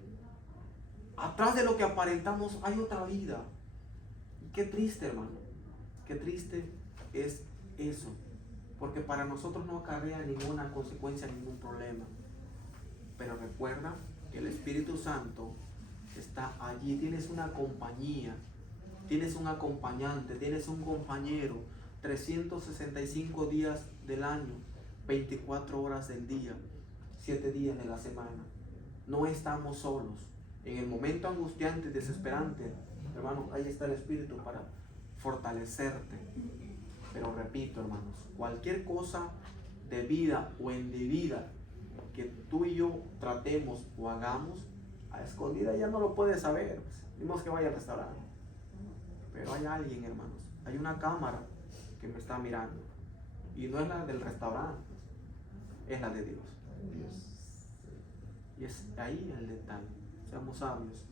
Atrás de lo que aparentamos hay otra vida. Y qué triste, hermano. Qué triste es eso. Porque para nosotros no acarrea ninguna consecuencia, ningún problema. Pero recuerda que el Espíritu Santo está allí. Tienes una compañía, tienes un acompañante, tienes un compañero. 365 días del año, 24 horas del día, 7 días de la semana. No estamos solos. En el momento angustiante, desesperante, hermano, ahí está el Espíritu para fortalecerte. Pero repito, hermanos, cualquier cosa de vida o indebida que tú y yo tratemos o hagamos, a escondida ya no lo puedes saber. Vimos que vaya al restaurante. Pero hay alguien, hermanos, hay una cámara que me está mirando. Y no es la del restaurante, es la de Dios. Y es ahí el detalle. Seamos sabios,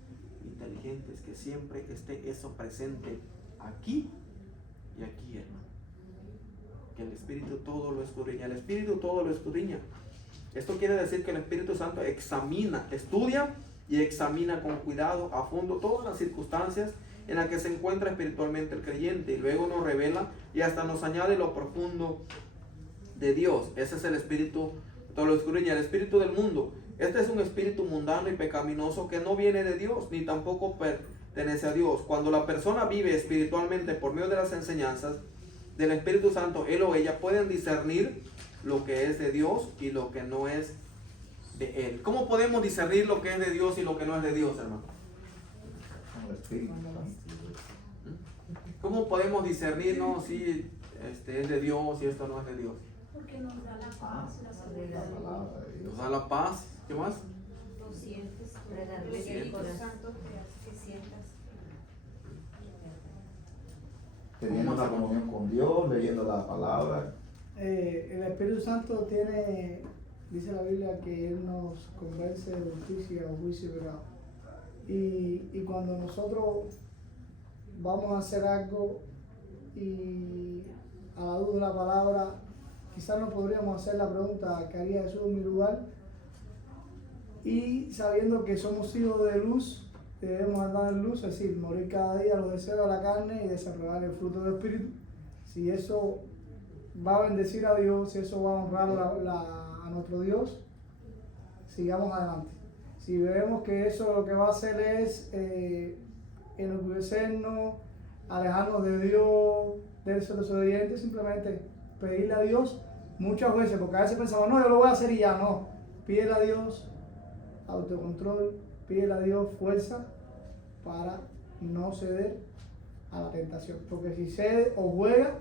inteligentes, que siempre esté eso presente aquí y aquí, hermano. Que el Espíritu todo lo escudriña. El Espíritu todo lo escudriña. Esto quiere decir que el Espíritu Santo examina, estudia y examina con cuidado, a fondo, todas las circunstancias en las que se encuentra espiritualmente el creyente, y luego nos revela y hasta nos añade lo profundo de Dios. Ese es el Espíritu, todo lo escudriña. El espíritu del mundo, este es un espíritu mundano y pecaminoso que no viene de Dios, ni tampoco pertenece a Dios. Cuando la persona vive espiritualmente por medio de las enseñanzas del Espíritu Santo, él o ella pueden discernir lo que es de Dios y lo que no es de Él. ¿Cómo podemos discernir lo que es de Dios y lo que no es de Dios, hermano? Con el Espíritu Santo. ¿Cómo podemos discernir, no, si es de Dios y esto no es de Dios? Porque nos da la paz, la La seguridad. palabra de Dios. Nos da la paz. ¿Qué más? Lo sientes, ¿Verdad? el Espíritu Sientes. Santo te hace que sientas. Teniendo una comunión con Dios, leyendo la palabra. El Espíritu Santo tiene, dice la Biblia, que Él nos convence de justicia, juicio y verdad. Y cuando nosotros vamos a hacer algo y a la luz de la palabra, quizás no podríamos hacer la pregunta: ¿qué haría Jesús en mi lugar? Y sabiendo que somos hijos de luz, debemos andar en luz, es decir, morir cada día a los deseos de la carne y desarrollar el fruto del Espíritu. Si eso va a bendecir a Dios, si eso va a honrar a nuestro Dios, sigamos adelante. Si vemos que eso lo que va a hacer es enorgullecernos, alejarnos de Dios, de ser desobedientes, simplemente pedirle a Dios muchas veces, porque a veces pensamos: no, yo lo voy a hacer y ya. No, pídele a Dios autocontrol, pídele a Dios fuerza para no ceder a la tentación, porque si cede o juega.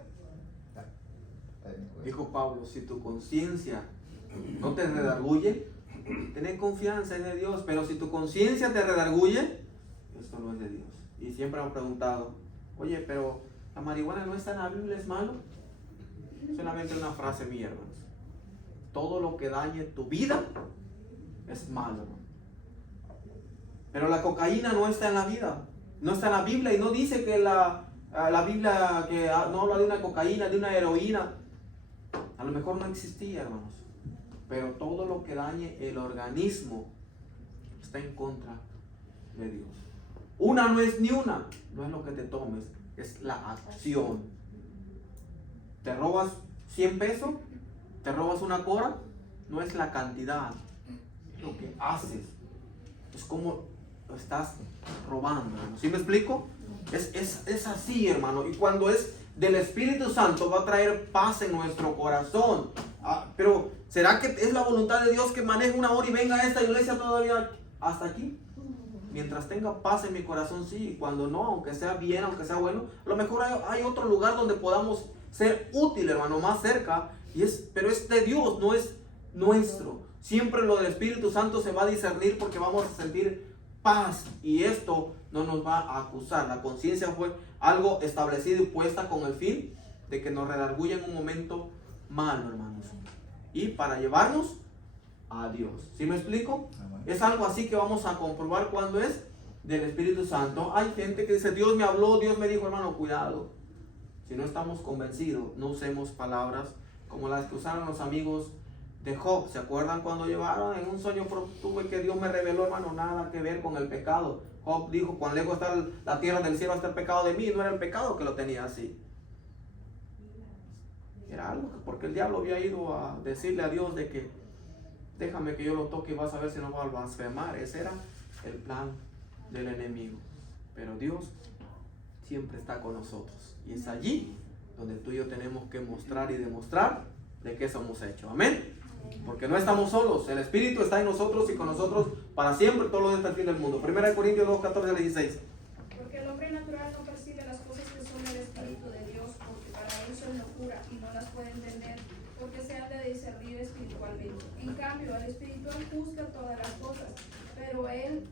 Dijo Pablo: si tu conciencia no te redarguye, tenés confianza en Dios. Pero si tu conciencia te redarguye, esto no es de Dios. Y siempre han preguntado: Oye, pero la marihuana no está en la Biblia, ¿es malo? Solamente una frase mía, hermanos. Todo lo que dañe tu vida es malo, hermano. Pero la cocaína no está en la vida, no está en la Biblia, y no dice que la Biblia que no habla de una cocaína, de una heroína. A lo mejor no existía, hermanos. Pero todo lo que dañe el organismo está en contra de Dios. Una no es ni una, no es lo que te tomes, es la acción. ¿Te robas 100 pesos? ¿Te robas una cora? No es la cantidad, es lo que haces. Es como lo estás robando, hermano. ¿Sí me explico? Es así, hermano. Y cuando es del Espíritu Santo va a traer paz en nuestro corazón. Pero ¿será que es la voluntad de Dios que maneje una hora y venga a esta iglesia todavía hasta aquí? Mientras tenga paz en mi corazón, sí. Cuando no, aunque sea bien, aunque sea bueno, a lo mejor hay otro lugar donde podamos ser útil, hermano, más cerca. Pero es de Dios, no es nuestro. Siempre lo del Espíritu Santo se va a discernir porque vamos a sentir paz. Y esto no nos va a acusar. La conciencia fue algo establecido y puesta con el fin de que nos redarguya en un momento malo, hermanos. Y para llevarnos a Dios. ¿Sí me explico? Es algo así que vamos a comprobar cuando es del Espíritu Santo. Hay gente que dice, Dios me habló, Dios me dijo, hermano, cuidado. Si no estamos convencidos, no usemos palabras como las que usaron los amigos de Job. ¿Se acuerdan cuando llevaron en un sueño tuve que Dios me reveló, hermano? Nada que ver con el pecado. Job dijo, cuán lejos está la tierra del cielo hasta el pecado de mí. No era el pecado que lo tenía así. Era algo porque el diablo había ido a decirle a Dios de que déjame que yo lo toque y vas a ver si no va a blasfemar. Ese era el plan del enemigo. Pero Dios siempre está con nosotros. Y es allí donde tú y yo tenemos que mostrar y demostrar de qué somos hechos. Amén. Porque no estamos solos. El Espíritu está en nosotros y con nosotros para siempre, todo lo de hasta el fin del mundo. 1 Corintios 2, 14 al 16. Porque el hombre natural no percibe las cosas que son del Espíritu de Dios, porque para él son locura y no las puede entender, porque se han de discernir espiritualmente. En cambio, el espiritual juzga todas las cosas, pero él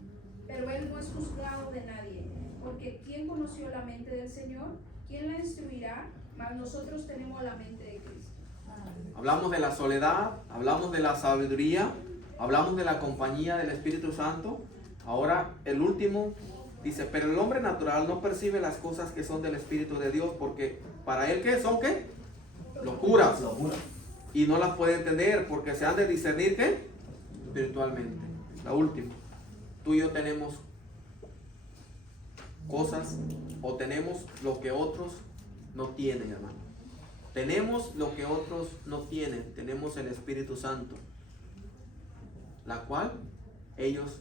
no es juzgado de nadie. Porque ¿quién conoció la mente del Señor? ¿Quién la instruirá? Mas nosotros tenemos la mente de Cristo. Hablamos de la soledad, hablamos de la sabiduría, hablamos de la compañía del Espíritu Santo. Ahora el último dice, pero el hombre natural no percibe las cosas que son del Espíritu de Dios, porque para él ¿qué son? ¿Qué? Locuras. Y no las puede entender porque se han de discernir ¿qué? Espiritualmente. La última, tú y yo tenemos cosas o tenemos lo que otros no tienen, hermano. Tenemos lo que otros no tienen. Tenemos el Espíritu Santo, la cual ellos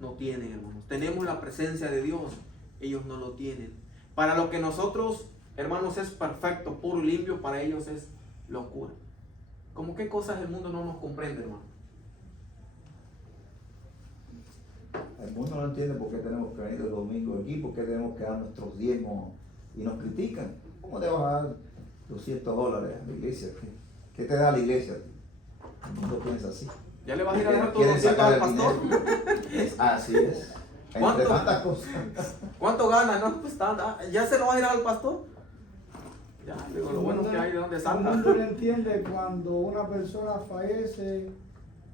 no tienen, hermanos. Tenemos la presencia de Dios, ellos no lo tienen. Para lo que nosotros, hermanos, es perfecto, puro y limpio, para ellos es locura. ¿Cómo qué cosas el mundo no nos comprende, hermano? El mundo no entiende por qué tenemos que venir el domingo aquí, por qué tenemos que dar nuestros diezmos y nos critican. ¿Cómo te vas a dar $200 a la iglesia? ¿Qué te da la iglesia? El mundo piensa así. ¿Ya le vas a ir a dar todos Quieren los días sacar al el pastor? dinero. Así es. ¿Cuánto? Entre tantas cosas. ¿Cuánto gana? No, pues ¿ya se lo va a ir al pastor? Ya, digo, lo bueno que hay de dónde El salga. mundo no entiende cuando una persona fallece,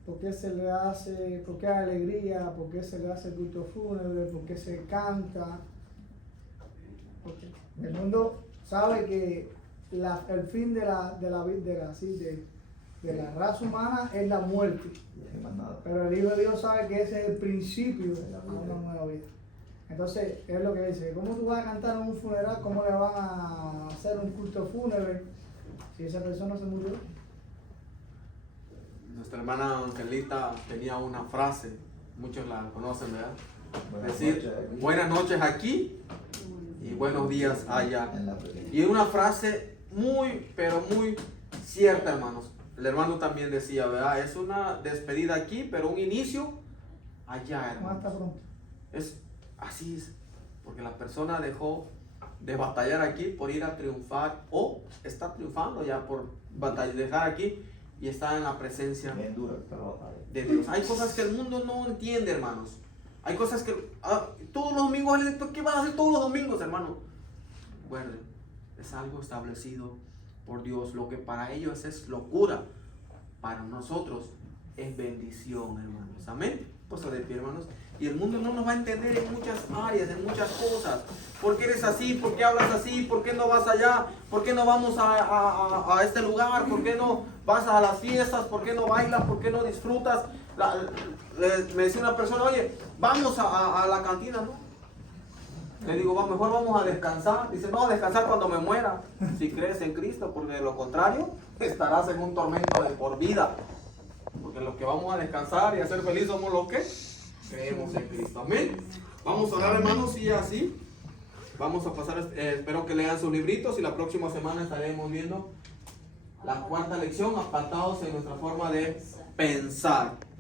por qué se le hace, por qué hay alegría, por qué se le hace culto fúnebre, por qué se canta. Porque el mundo sabe que el fin de la raza humana es la muerte. Pero el Hijo de Dios sabe que ese es el principio de una nueva vida. Entonces, es lo que dice, ¿cómo tú vas a cantar en un funeral? ¿Cómo le van a hacer un culto fúnebre si esa persona se murió? Nuestra hermana Angelita tenía una frase, muchos la conocen, ¿verdad? Buenas noches aquí y buenos días allá. Y una frase muy, pero muy cierta, hermanos. El hermano también decía, ¿verdad? Es una despedida aquí, pero un inicio allá, hermanos. Hasta pronto. Así es, porque la persona dejó de batallar aquí por ir a triunfar, o está triunfando ya por dejar aquí y está en la presencia de Dios. Hay cosas que el mundo no entiende, hermanos. Hay cosas que todos los domingos, ¿qué van a hacer todos los domingos, hermano? recuerden, es algo establecido por Dios. Lo que para ellos es locura, para nosotros es bendición, hermanos. Amén. Pues de pie, hermanos. Y el mundo no nos va a entender en muchas áreas, en muchas cosas. ¿Por qué eres así? ¿Por qué hablas así? ¿Por qué no vas allá? ¿Por qué no vamos a este lugar? ¿Por qué no vas a las fiestas? ¿Por qué no bailas? ¿Por qué no disfrutas? Me decía una persona, oye, vamos a la cantina, ¿no? Le digo, mejor vamos a descansar. Dice, no, descansar cuando me muera. Si crees en Cristo, porque de lo contrario estarás en un tormento de por vida. Porque los que vamos a descansar y a ser felices somos los que creemos en Cristo. Amén. Vamos a orar, hermanos, y así vamos a pasar. Espero que lean sus libritos y la próxima semana estaremos viendo la cuarta lección, apartados en nuestra forma de pensar.